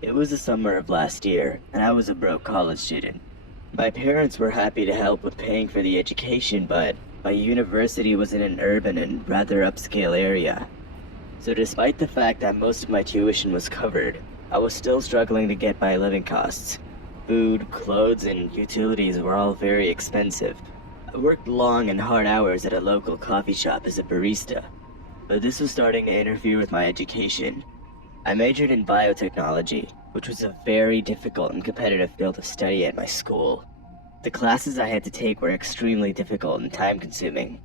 It was the summer of last year, and I was a broke college student. My parents were happy to help with paying for the education, but my university was in an urban and rather upscale area. So despite the fact that most of my tuition was covered, I was still struggling to get by living costs. Food, clothes, and utilities were all very expensive. I worked long and hard hours at a local coffee shop as a barista, but this was starting to interfere with my education. I majored in biotechnology, which was a very difficult and competitive field to study at my school. The classes I had to take were extremely difficult and time-consuming.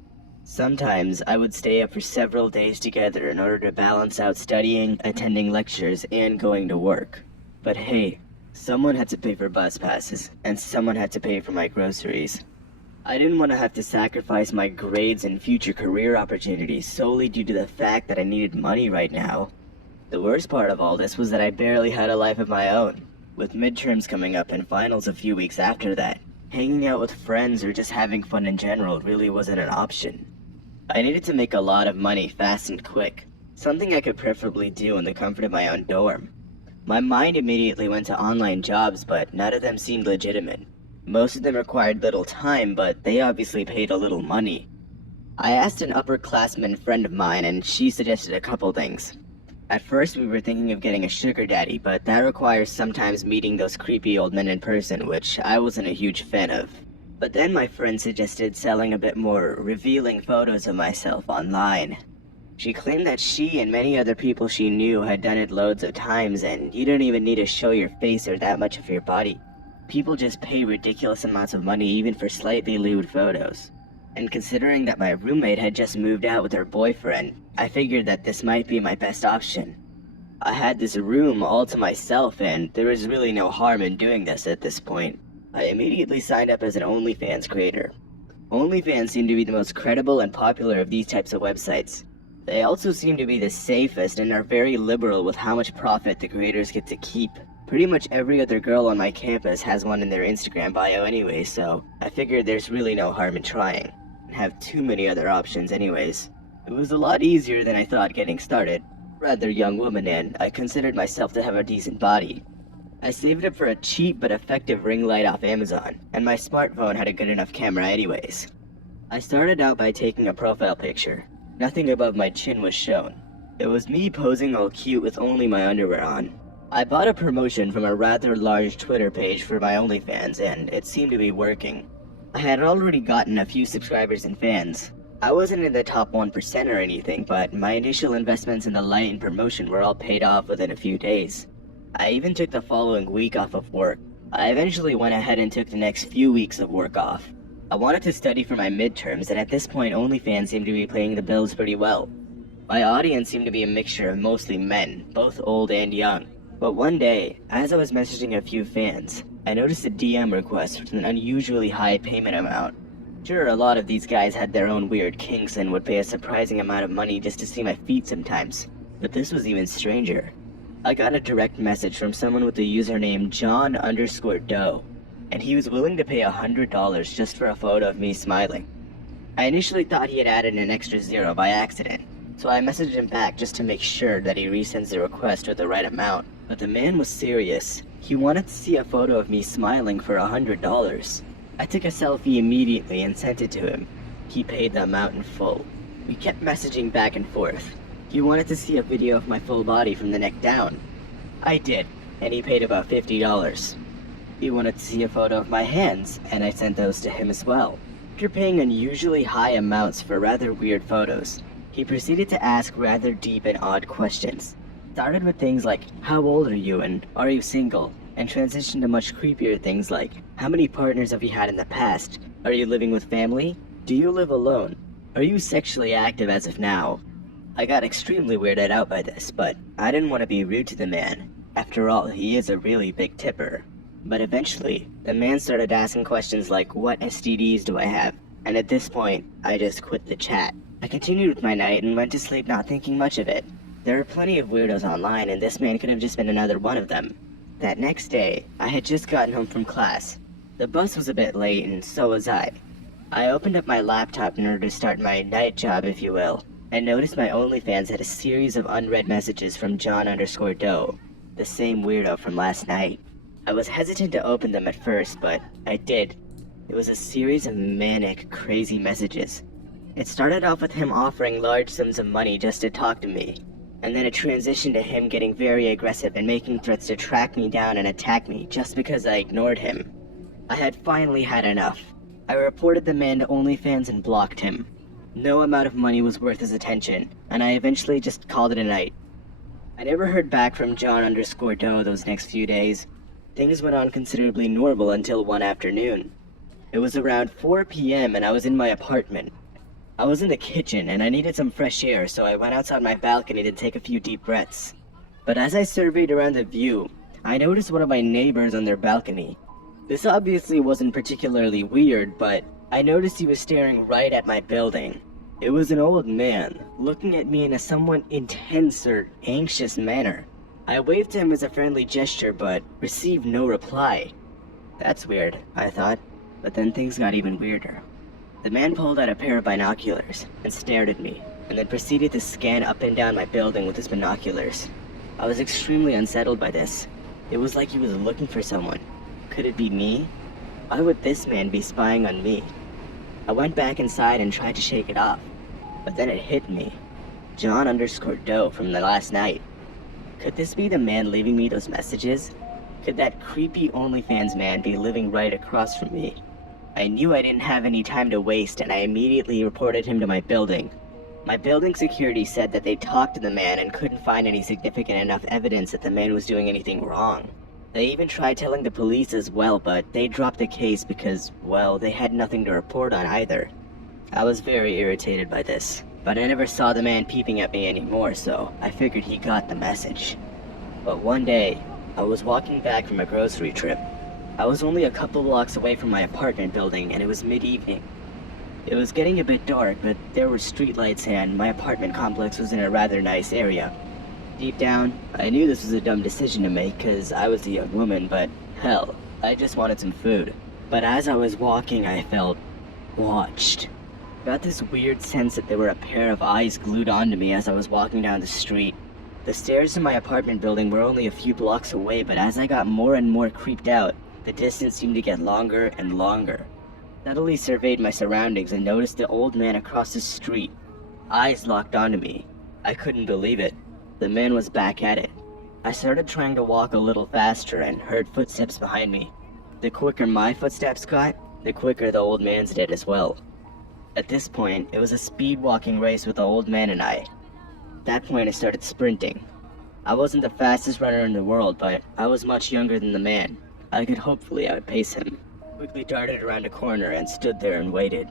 Sometimes I would stay up for several days together in order to balance out studying, attending lectures, and going to work. But hey, someone had to pay for bus passes, and someone had to pay for my groceries. I didn't want to have to sacrifice my grades and future career opportunities solely due to the fact that I needed money right now. The worst part of all this was that I barely had a life of my own. With midterms coming up and finals a few weeks after that, hanging out with friends or just having fun in general really wasn't an option. I needed to make a lot of money fast and quick, something I could preferably do in the comfort of my own dorm. My mind immediately went to online jobs, but none of them seemed legitimate. Most of them required little time, but they obviously paid a little money. I asked an upperclassman friend of mine, and she suggested a couple things. At first, we were thinking of getting a sugar daddy, but that requires sometimes meeting those creepy old men in person, which I wasn't a huge fan of. But then my friend suggested selling a bit more revealing photos of myself online. She claimed that she and many other people she knew had done it loads of times, and you don't even need to show your face or that much of your body. People just pay ridiculous amounts of money even for slightly lewd photos. And considering that my roommate had just moved out with her boyfriend, I figured that this might be my best option. I had this room all to myself, and there was really no harm in doing this at this point. I immediately signed up as an OnlyFans creator. OnlyFans seemed to be the most credible and popular of these types of websites. They also seem to be the safest and are very liberal with how much profit the creators get to keep. Pretty much every other girl on my campus has one in their Instagram bio anyway, so I figured there's really no harm in trying. Have too many other options anyways. It was a lot easier than I thought getting started. Rather young woman, and I considered myself to have a decent body. I saved up for a cheap but effective ring light off Amazon, and my smartphone had a good enough camera anyways. I started out by taking a profile picture. Nothing above my chin was shown. It was me posing all cute with only my underwear on. I bought a promotion from a rather large Twitter page for my OnlyFans, and it seemed to be working. I had already gotten a few subscribers and fans. I wasn't in the top 1% or anything, but my initial investments in the light and promotion were all paid off within a few days. I even took the following week off of work. I eventually went ahead and took the next few weeks of work off. I wanted to study for my midterms, and at this point OnlyFans seemed to be paying the bills pretty well. My audience seemed to be a mixture of mostly men, both old and young. But one day, as I was messaging a few fans, I noticed a DM request with an unusually high payment amount. Sure, a lot of these guys had their own weird kinks and would pay a surprising amount of money just to see my feet sometimes, but this was even stranger. I got a direct message from someone with the username John_Doe, and he was willing to pay $100 just for a photo of me smiling. I initially thought he had added an extra zero by accident, so I messaged him back just to make sure that he resends the request with the right amount. But the man was serious. He wanted to see a photo of me smiling for $100. I took a selfie immediately and sent it to him. He paid the amount in full. We kept messaging back and forth. He wanted to see a video of my full body from the neck down. I did, and he paid about $50. He wanted to see a photo of my hands, and I sent those to him as well. After paying unusually high amounts for rather weird photos, he proceeded to ask rather deep and odd questions. Started with things like, how old are you and are you single? And transitioned to much creepier things like, how many partners have you had in the past? Are you living with family? Do you live alone? Are you sexually active as of now? I got extremely weirded out by this, but I didn't want to be rude to the man. After all, he is a really big tipper. But eventually, the man started asking questions like, what STDs do I have? And at this point, I just quit the chat. I continued with my night and went to sleep not thinking much of it. There are plenty of weirdos online, and this man could have just been another one of them. That next day, I had just gotten home from class. The bus was a bit late, and so was I. I opened up my laptop in order to start my night job, if you will, and noticed my OnlyFans had a series of unread messages from John_Doe. the same weirdo from last night. I was hesitant to open them at first, but I did. It was a series of manic, crazy messages. It started off with him offering large sums of money just to talk to me, and then it transitioned to him getting very aggressive and making threats to track me down and attack me just because I ignored him. I had finally had enough. I reported the man to OnlyFans and blocked him. No amount of money was worth his attention, and I eventually just called it a night. I never heard back from John_Doe those next few days. Things went on considerably normal until one afternoon. It was around 4 p.m. and I was in my apartment. I was in the kitchen and I needed some fresh air, so I went outside my balcony to take a few deep breaths. But as I surveyed around the view, I noticed one of my neighbors on their balcony. This obviously wasn't particularly weird, but I noticed he was staring right at my building. It was an old man, looking at me in a somewhat intense or anxious manner. I waved to him as a friendly gesture, but received no reply. That's weird, I thought, but then things got even weirder. The man pulled out a pair of binoculars and stared at me, and then proceeded to scan up and down my building with his binoculars. I was extremely unsettled by this. It was like he was looking for someone. Could it be me? Why would this man be spying on me? I went back inside and tried to shake it off, but then it hit me. John_Doe from the last night. Could this be the man leaving me those messages? Could that creepy OnlyFans man be living right across from me? I knew I didn't have any time to waste, and I immediately reported him to my building. My building security said that they talked to the man and couldn't find any significant enough evidence that the man was doing anything wrong. They even tried telling the police as well, but they dropped the case because, well, they had nothing to report on either. I was very irritated by this, but I never saw the man peeping at me anymore, so I figured he got the message. But one day, I was walking back from a grocery trip. I was only a couple blocks away from my apartment building, and it was mid-evening. It was getting a bit dark, but there were streetlights and my apartment complex was in a rather nice area. Deep down, I knew this was a dumb decision to make because I was a young woman, but hell, I just wanted some food. But as I was walking, I felt watched. Got this weird sense that there were a pair of eyes glued onto me as I was walking down the street. The stairs to my apartment building were only a few blocks away, but as I got more and more creeped out, the distance seemed to get longer and longer. I steadily surveyed my surroundings and noticed the old man across the street. Eyes locked onto me. I couldn't believe it. The man was back at it. I started trying to walk a little faster and heard footsteps behind me. The quicker my footsteps got, the quicker the old man's did as well. At this point, it was a speed walking race with the old man and I. At that point, I started sprinting. I wasn't the fastest runner in the world, but I was much younger than the man. I could hopefully outpace him. Quickly darted around a corner and stood there and waited.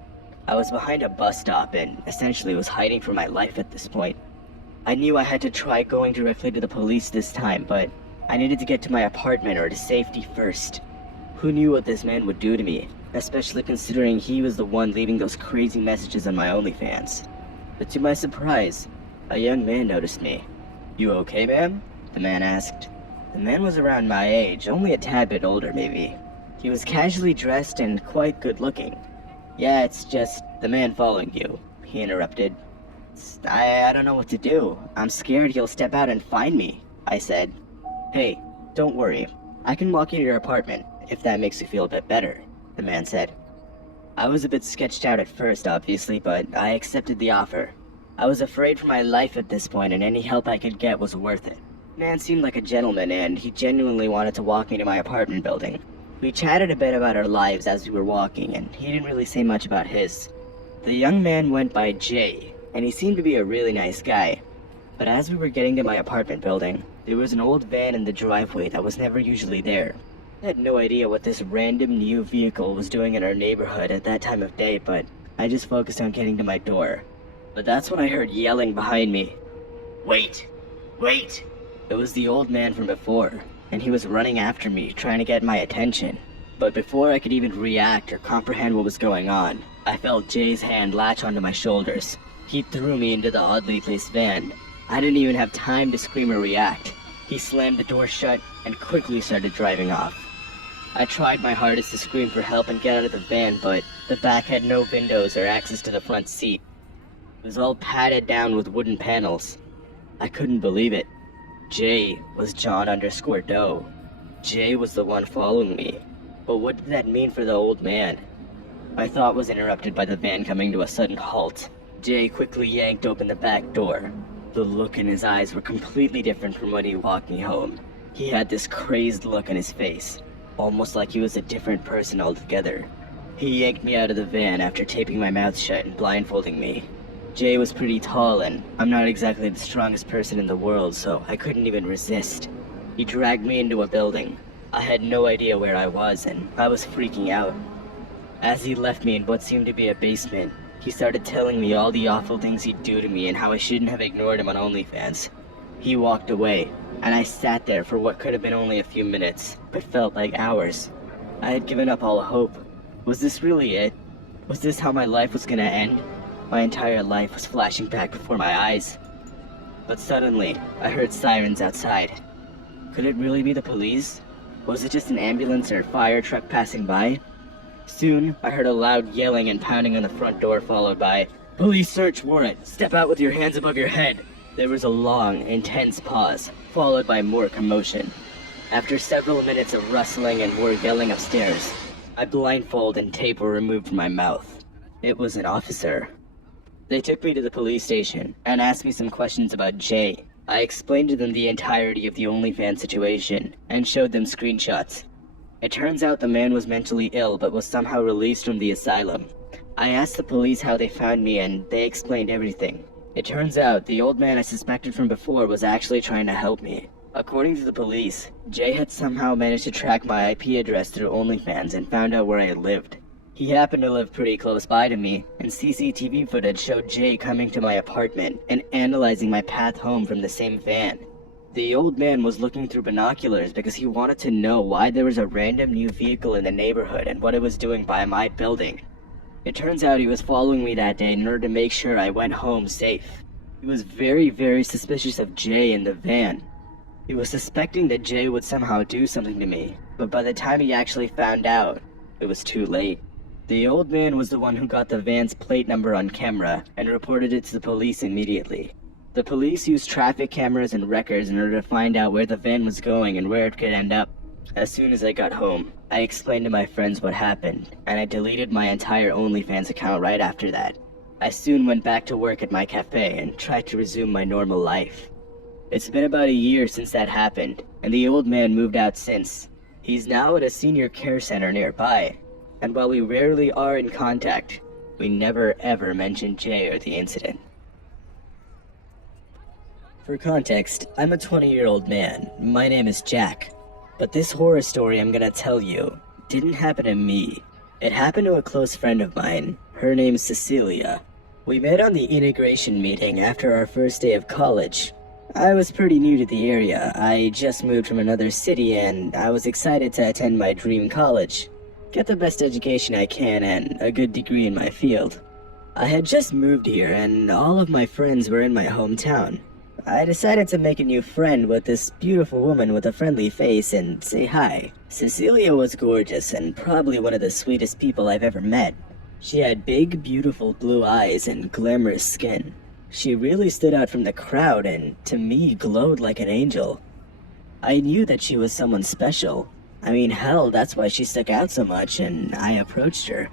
I was behind a bus stop and essentially was hiding for my life at this point. I knew I had to try going directly to the police this time, but I needed to get to my apartment or to safety first. Who knew what this man would do to me, especially considering he was the one leaving those crazy messages on my OnlyFans. But to my surprise, a young man noticed me. "You okay, ma'am?" the man asked. The man was around my age, only a tad bit older maybe. He was casually dressed and quite good looking. "Yeah, it's just the man following you," he interrupted. I don't know what to do. I'm scared he'll step out and find me," I said. "Hey, don't worry. I can walk you to your apartment, if that makes you feel a bit better," the man said. I was a bit sketched out at first, obviously, but I accepted the offer. I was afraid for my life at this point, and any help I could get was worth it. The man seemed like a gentleman, and he genuinely wanted to walk me to my apartment building. We chatted a bit about our lives as we were walking, and he didn't really say much about his. The young man went by Jay, and he seemed to be a really nice guy. But as we were getting to my apartment building, there was an old van in the driveway that was never usually there. I had no idea what this random new vehicle was doing in our neighborhood at that time of day, but I just focused on getting to my door. But that's when I heard yelling behind me. "Wait! Wait!" It was the old man from before, and he was running after me, trying to get my attention. But before I could even react or comprehend what was going on, I felt Jay's hand latch onto my shoulders. He threw me into the oddly placed van. I didn't even have time to scream or react. He slammed the door shut and quickly started driving off. I tried my hardest to scream for help and get out of the van, but the back had no windows or access to the front seat. It was all padded down with wooden panels. I couldn't believe it. J was John_Doe. J was the one following me. But what did that mean for the old man? My thought was interrupted by the van coming to a sudden halt. Jay quickly yanked open the back door. The look in his eyes were completely different from when he walked me home. He had this crazed look on his face, almost like he was a different person altogether. He yanked me out of the van after taping my mouth shut and blindfolding me. Jay was pretty tall, and I'm not exactly the strongest person in the world, so I couldn't even resist. He dragged me into a building. I had no idea where I was, and I was freaking out. As he left me in what seemed to be a basement, he started telling me all the awful things he'd do to me and how I shouldn't have ignored him on OnlyFans. He walked away, and I sat there for what could have been only a few minutes, but felt like hours. I had given up all hope. Was this really it? Was this how my life was gonna end? My entire life was flashing back before my eyes. But suddenly, I heard sirens outside. Could it really be the police? Was it just an ambulance or fire truck passing by? Soon, I heard a loud yelling and pounding on the front door, followed by, "Police search warrant! Step out with your hands above your head!" There was a long, intense pause, followed by more commotion. After several minutes of rustling and more yelling upstairs, my blindfold and tape were removed from my mouth. It was an officer. They took me to the police station and asked me some questions about Jay. I explained to them the entirety of the OnlyFans situation and showed them screenshots. It turns out the man was mentally ill but was somehow released from the asylum. I asked the police how they found me and they explained everything. It turns out the old man I suspected from before was actually trying to help me. According to the police, Jay had somehow managed to track my IP address through OnlyFans and found out where I lived. He happened to live pretty close by to me, and CCTV footage showed Jay coming to my apartment and analyzing my path home from the same van. The old man was looking through binoculars because he wanted to know why there was a random new vehicle in the neighborhood and what it was doing by my building. It turns out he was following me that day in order to make sure I went home safe. He was very suspicious of Jay in the van. He was suspecting that Jay would somehow do something to me, but by the time he actually found out, it was too late. The old man was the one who got the van's plate number on camera and reported it to the police immediately. The police used traffic cameras and records in order to find out where the van was going and where it could end up. As soon as I got home, I explained to my friends what happened, and I deleted my entire OnlyFans account right after that. I soon went back to work at my cafe and tried to resume my normal life. It's been about a year since that happened, and the old man moved out since. He's now at a senior care center nearby, and while we rarely are in contact, we never ever mention Jay or the incident. For context, I'm a 20-year-old man. My name is Jack. But this horror story I'm gonna tell you didn't happen to me. It happened to a close friend of mine. Her name's Cecilia. We met on the integration meeting after our first day of college. I was pretty new to the area. I just moved from another city and I was excited to attend my dream college. Get the best education I can and a good degree in my field. I had just moved here and all of my friends were in my hometown. I decided to make a new friend with this beautiful woman with a friendly face and say hi. Cecilia was gorgeous and probably one of the sweetest people I've ever met. She had big, beautiful blue eyes and glamorous skin. She really stood out from the crowd and, to me, glowed like an angel. I knew that she was someone special. I mean, hell, that's why she stuck out so much, and I approached her.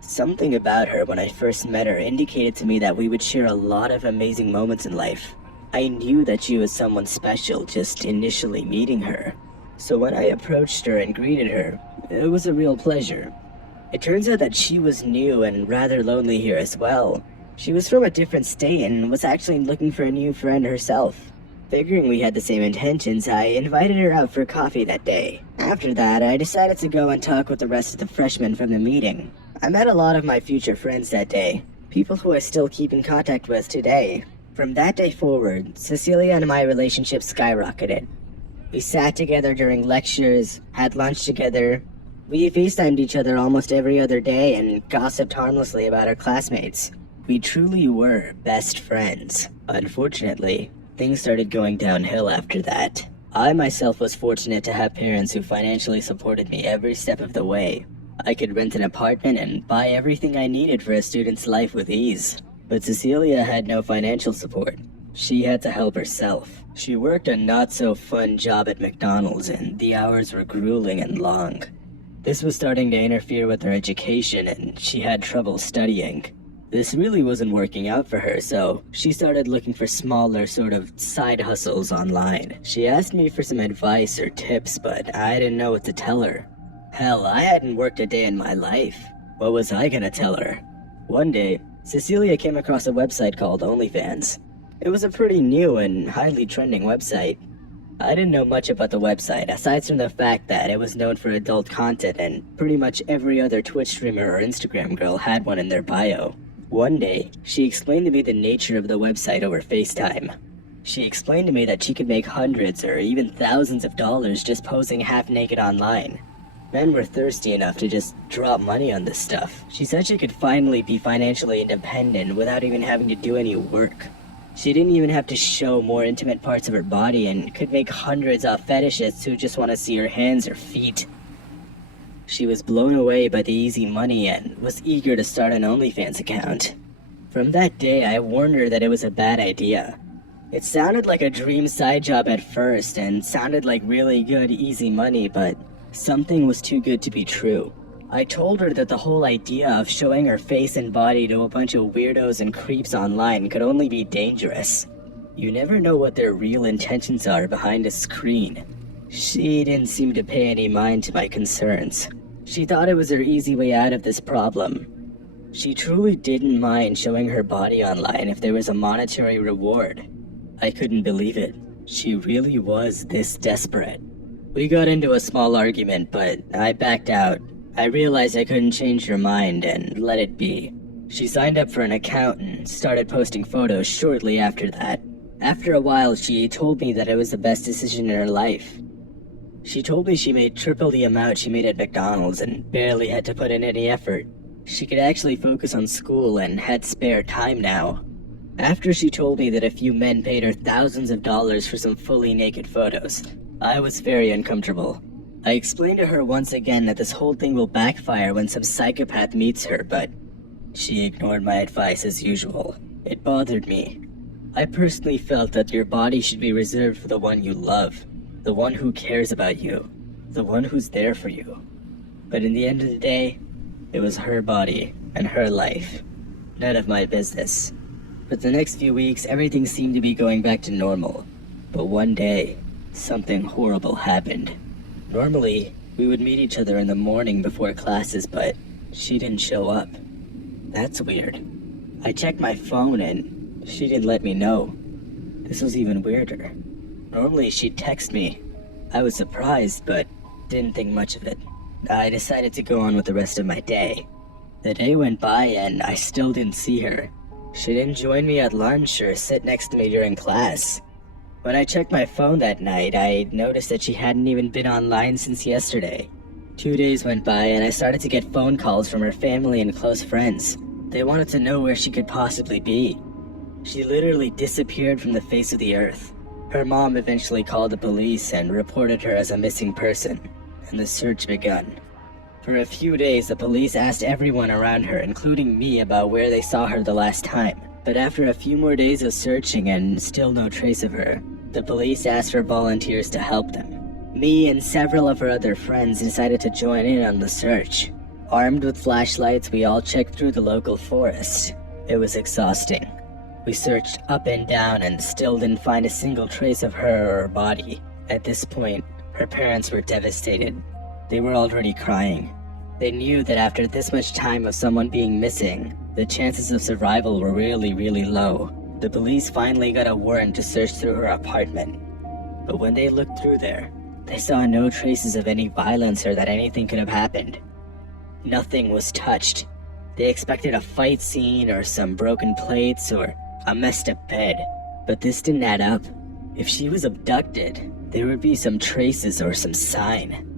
Something about her when I first met her indicated to me that we would share a lot of amazing moments in life. I knew that she was someone special just initially meeting her. So when I approached her and greeted her, it was a real pleasure. It turns out that she was new and rather lonely here as well. She was from a different state and was actually looking for a new friend herself. Figuring we had the same intentions, I invited her out for coffee that day. After that, I decided to go and talk with the rest of the freshmen from the meeting. I met a lot of my future friends that day, people who I still keep in contact with today. From that day forward, Cecilia and my relationship skyrocketed. We sat together during lectures, had lunch together. We FaceTimed each other almost every other day and gossiped harmlessly about our classmates. We truly were best friends. Unfortunately, things started going downhill after that. I myself was fortunate to have parents who financially supported me every step of the way. I could rent an apartment and buy everything I needed for a student's life with ease. But Cecilia had no financial support. She had to help herself. She worked a not-so-fun job at McDonald's, and the hours were grueling and long. This was starting to interfere with her education, and she had trouble studying. This really wasn't working out for her, so she started looking for smaller sort of side hustles online. She asked me for some advice or tips, but I didn't know what to tell her. Hell, I hadn't worked a day in my life. What was I gonna tell her? One day, Cecilia came across a website called OnlyFans. It was a pretty new and highly trending website. I didn't know much about the website, aside from the fact that it was known for adult content and pretty much every other Twitch streamer or Instagram girl had one in their bio. One day, she explained to me the nature of the website over FaceTime. She explained to me that she could make hundreds or even thousands of dollars just posing half-naked online. Men were thirsty enough to just drop money on this stuff. She said she could finally be financially independent without even having to do any work. She didn't even have to show more intimate parts of her body and could make hundreds off fetishists who just want to see her hands or feet. She was blown away by the easy money and was eager to start an OnlyFans account. From that day, I warned her that it was a bad idea. It sounded like a dream side job at first and sounded like really good, easy money, but something was too good to be true. I told her that the whole idea of showing her face and body to a bunch of weirdos and creeps online could only be dangerous. You never know what their real intentions are behind a screen. She didn't seem to pay any mind to my concerns. She thought it was her easy way out of this problem. She truly didn't mind showing her body online if there was a monetary reward. I couldn't believe it. She really was this desperate. We got into a small argument, but I backed out. I realized I couldn't change her mind and let it be. She signed up for an account and started posting photos shortly after that. After a while, she told me that it was the best decision in her life. She told me she made triple the amount she made at McDonald's and barely had to put in any effort. She could actually focus on school and had spare time now. After she told me that a few men paid her thousands of dollars for some fully naked photos, I was very uncomfortable. I explained to her once again that this whole thing will backfire when some psychopath meets her, but she ignored my advice as usual. It bothered me. I personally felt that your body should be reserved for the one you love. The one who cares about you, the one who's there for you. But in the end of the day, it was her body and her life. None of my business. For the next few weeks, everything seemed to be going back to normal. But one day, something horrible happened. Normally, we would meet each other in the morning before classes, but she didn't show up. That's weird. I checked my phone and she didn't let me know. This was even weirder. Normally she'd text me. I was surprised, but didn't think much of it. I decided to go on with the rest of my day. The day went by and I still didn't see her. She didn't join me at lunch or sit next to me during class. When I checked my phone that night, I noticed that she hadn't even been online since yesterday. 2 days went by and I started to get phone calls from her family and close friends. They wanted to know where she could possibly be. She literally disappeared from the face of the earth. Her mom eventually called the police and reported her as a missing person, and the search began. For a few days, the police asked everyone around her, including me, about where they saw her the last time. But after a few more days of searching and still no trace of her, the police asked for volunteers to help them. Me and several of her other friends decided to join in on the search. Armed with flashlights, we all checked through the local forest. It was exhausting. We searched up and down and still didn't find a single trace of her or her body. At this point, her parents were devastated. They were already crying. They knew that after this much time of someone being missing, the chances of survival were really low. The police finally got a warrant to search through her apartment. But when they looked through there, they saw no traces of any violence or that anything could have happened. Nothing was touched. They expected a fight scene or some broken plates or a messed up bed. But this didn't add up. If she was abducted, there would be some traces or some sign.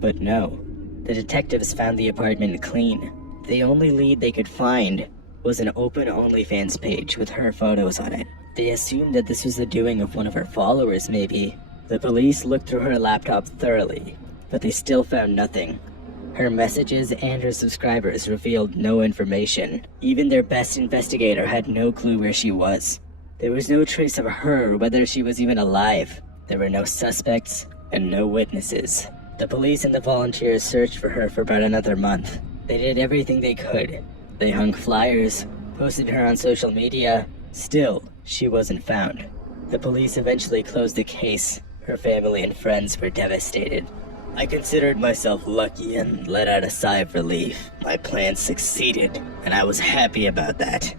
But no, the detectives found the apartment clean. The only lead they could find was an open OnlyFans page with her photos on it. They assumed that this was the doing of one of her followers, maybe. The police looked through her laptop thoroughly, but they still found nothing. Her messages and her subscribers revealed no information. Even their best investigator had no clue where she was. There was no trace of her or whether she was even alive. There were no suspects and no witnesses. The police and the volunteers searched for her for about another month. They did everything they could. They hung flyers, posted her on social media. Still, she wasn't found. The police eventually closed the case. Her family and friends were devastated. I considered myself lucky and let out a sigh of relief. My plan succeeded, and I was happy about that.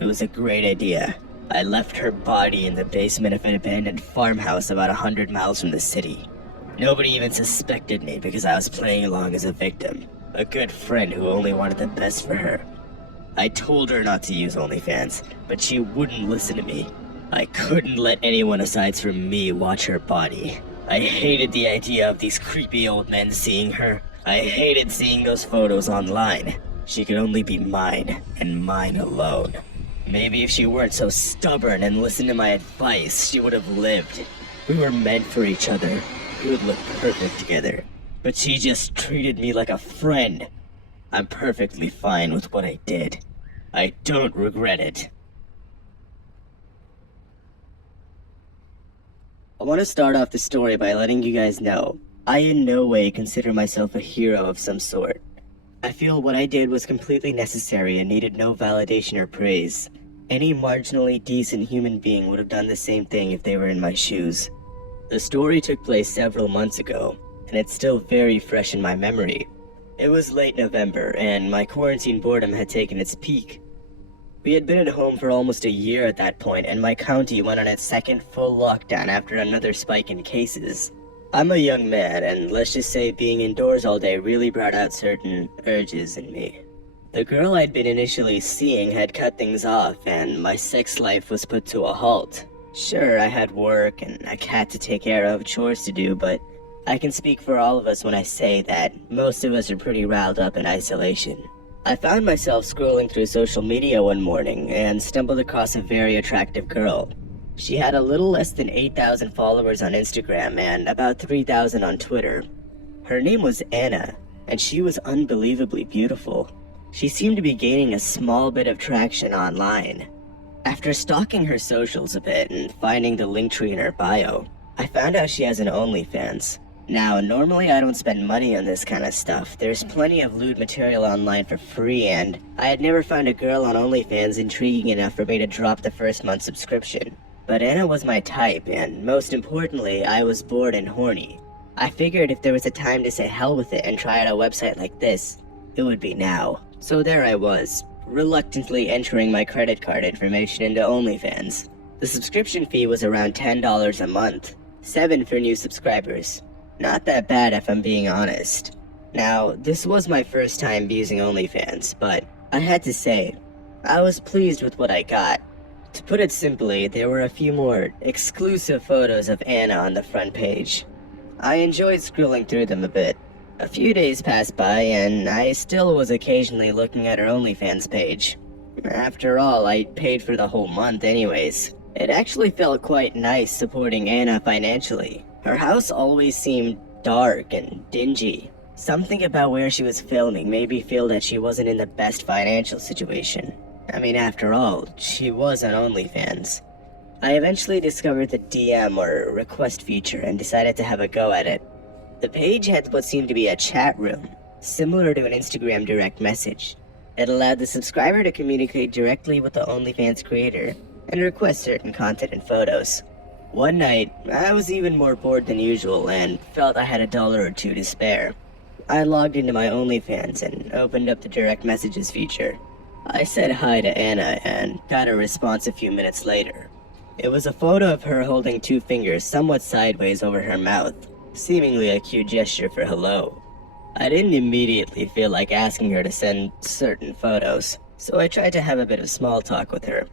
It was a great idea. I left her body in the basement of an abandoned farmhouse about 100 miles from the city. Nobody even suspected me because I was playing along as a victim. A good friend who only wanted the best for her. I told her not to use OnlyFans, but she wouldn't listen to me. I couldn't let anyone aside from me watch her body. I hated the idea of these creepy old men seeing her. I hated seeing those photos online. She could only be mine, and mine alone. Maybe if she weren't so stubborn and listened to my advice, she would have lived. We were meant for each other. We would look perfect together. But she just treated me like a friend. I'm perfectly fine with what I did. I don't regret it. I want to start off the story by letting you guys know, I in no way consider myself a hero of some sort. I feel what I did was completely necessary and needed no validation or praise. Any marginally decent human being would have done the same thing if they were in my shoes. The story took place several months ago, and it's still very fresh in my memory. It was late November, and my quarantine boredom had taken its peak. We had been at home for almost a year at that point, and my county went on its second full lockdown after another spike in cases. I'm a young man, and let's just say being indoors all day really brought out certain urges in me. The girl I'd been initially seeing had cut things off, and my sex life was put to a halt. Sure, I had work and a cat to take care of, chores to do, but I can speak for all of us when I say that most of us are pretty riled up in isolation. I found myself scrolling through social media one morning and stumbled across a very attractive girl. She had a little less than 8,000 followers on Instagram and about 3,000 on Twitter. Her name was Anna, and she was unbelievably beautiful. She seemed to be gaining a small bit of traction online. After stalking her socials a bit and finding the link tree in her bio, I found out she has an OnlyFans. Now, normally I don't spend money on this kind of stuff. There's plenty of lewd material online for free, and I had never found a girl on OnlyFans intriguing enough for me to drop the first month's subscription. But Anna was my type, and most importantly, I was bored and horny. I figured if there was a time to say hell with it and try out a website like this, it would be now. So there I was, reluctantly entering my credit card information into OnlyFans. The subscription fee was around $10 a month, $7 for new subscribers. Not that bad if I'm being honest. Now, this was my first time using OnlyFans, but I had to say, I was pleased with what I got. To put it simply, there were a few more exclusive photos of Anna on the front page. I enjoyed scrolling through them a bit. A few days passed by, and I still was occasionally looking at her OnlyFans page. After all, I paid for the whole month anyways. It actually felt quite nice supporting Anna financially. Her house always seemed dark and dingy. Something about where she was filming made me feel that she wasn't in the best financial situation. I mean, after all, she was on OnlyFans. I eventually discovered the DM or request feature and decided to have a go at it. The page had what seemed to be a chat room, similar to an Instagram direct message. It allowed the subscriber to communicate directly with the OnlyFans creator and request certain content and photos. One night, I was even more bored than usual and felt I had $1 or $2 to spare. I logged into my OnlyFans and opened up the direct messages feature. I said hi to Anna and got a response a few minutes later. It was a photo of her holding 2 fingers somewhat sideways over her mouth, seemingly a cute gesture for hello. I didn't immediately feel like asking her to send certain photos, so I tried to have a bit of small talk with her.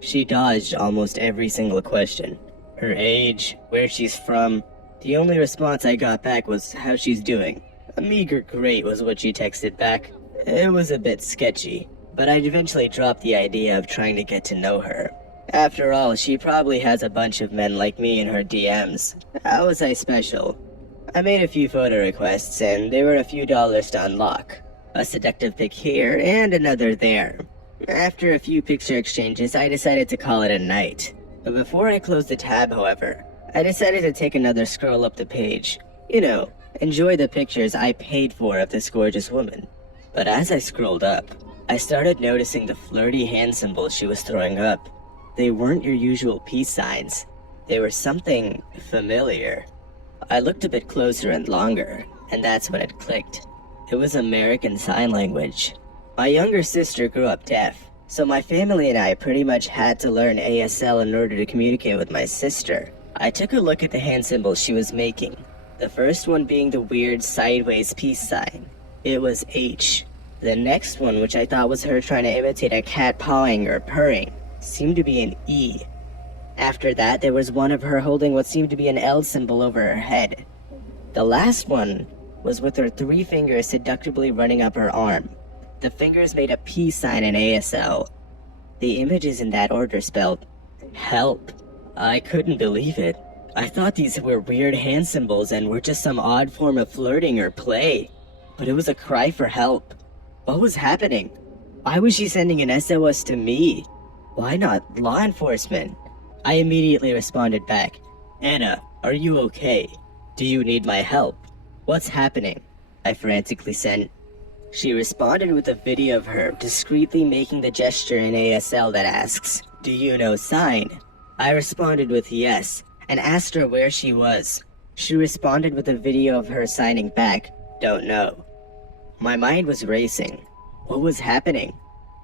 She dodged almost every single question. Her age, where she's from. The only response I got back was how she's doing. A meager great was what she texted back. It was a bit sketchy, but I'd eventually dropped the idea of trying to get to know her. After all, she probably has a bunch of men like me in her DMs. How was I special? I made a few photo requests, and they were a few dollars to unlock. A seductive pic here, and another there. After a few picture exchanges, I decided to call it a night. But before I closed the tab, however, I decided to take another scroll up the page. You know, enjoy the pictures I paid for of this gorgeous woman. But as I scrolled up, I started noticing the flirty hand symbols she was throwing up. They weren't your usual peace signs. They were something familiar. I looked a bit closer and longer, and that's when it clicked. It was American Sign Language. My younger sister grew up deaf, so my family and I pretty much had to learn ASL in order to communicate with my sister. I took a look at the hand symbols she was making, the first one being the weird sideways peace sign. It was H. The next one, which I thought was her trying to imitate a cat pawing or purring, seemed to be an E. After that, there was one of her holding what seemed to be an L symbol over her head. The last one was with her 3 fingers seductively running up her arm. The fingers made a peace sign in ASL. The images in that order spelled help. I couldn't believe it. I thought these were weird hand symbols and were just some odd form of flirting or play. But it was a cry for help. What was happening? Why was she sending an SOS to me? Why not law enforcement? I immediately responded back, "Anna, are you okay? Do you need my help? What's happening?" I frantically sent. She responded with a video of her discreetly making the gesture in ASL that asks, "Do you know sign?" I responded with yes, and asked her where she was. She responded with a video of her signing back, "Don't know." My mind was racing. What was happening?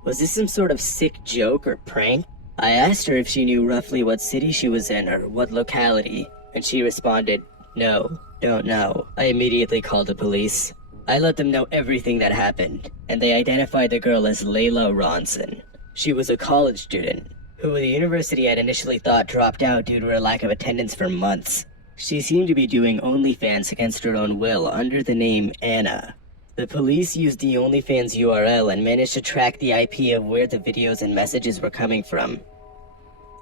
Was this some sort of sick joke or prank? I asked her if she knew roughly what city she was in or what locality, and she responded, "No, don't know." I immediately called the police. I let them know everything that happened, and they identified the girl as Layla Ronson. She was a college student, who the university had initially thought dropped out due to her lack of attendance for months. She seemed to be doing OnlyFans against her own will under the name Anna. The police used the OnlyFans URL and managed to track the IP of where the videos and messages were coming from.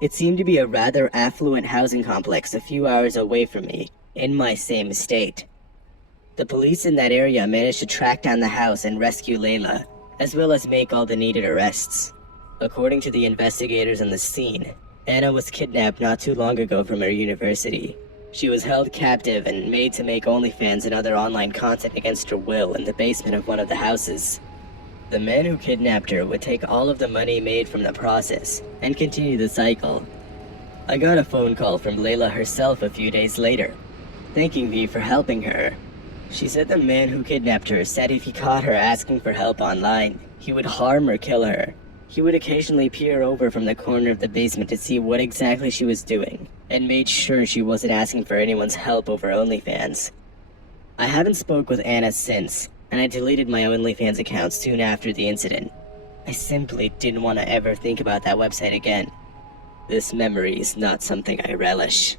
It seemed to be a rather affluent housing complex a few hours away from me, in my same state. The police in that area managed to track down the house and rescue Layla, as well as make all the needed arrests. According to the investigators on the scene, Anna was kidnapped not too long ago from her university. She was held captive and made to make OnlyFans and other online content against her will in the basement of one of the houses. The man who kidnapped her would take all of the money made from the process and continue the cycle. I got a phone call from Layla herself a few days later, thanking me for helping her. She said the man who kidnapped her said if he caught her asking for help online, he would harm or kill her. He would occasionally peer over from the corner of the basement to see what exactly she was doing, and made sure she wasn't asking for anyone's help over OnlyFans. I haven't spoke with Anna since, and I deleted my OnlyFans account soon after the incident. I simply didn't want to ever think about that website again. This memory is not something I relish.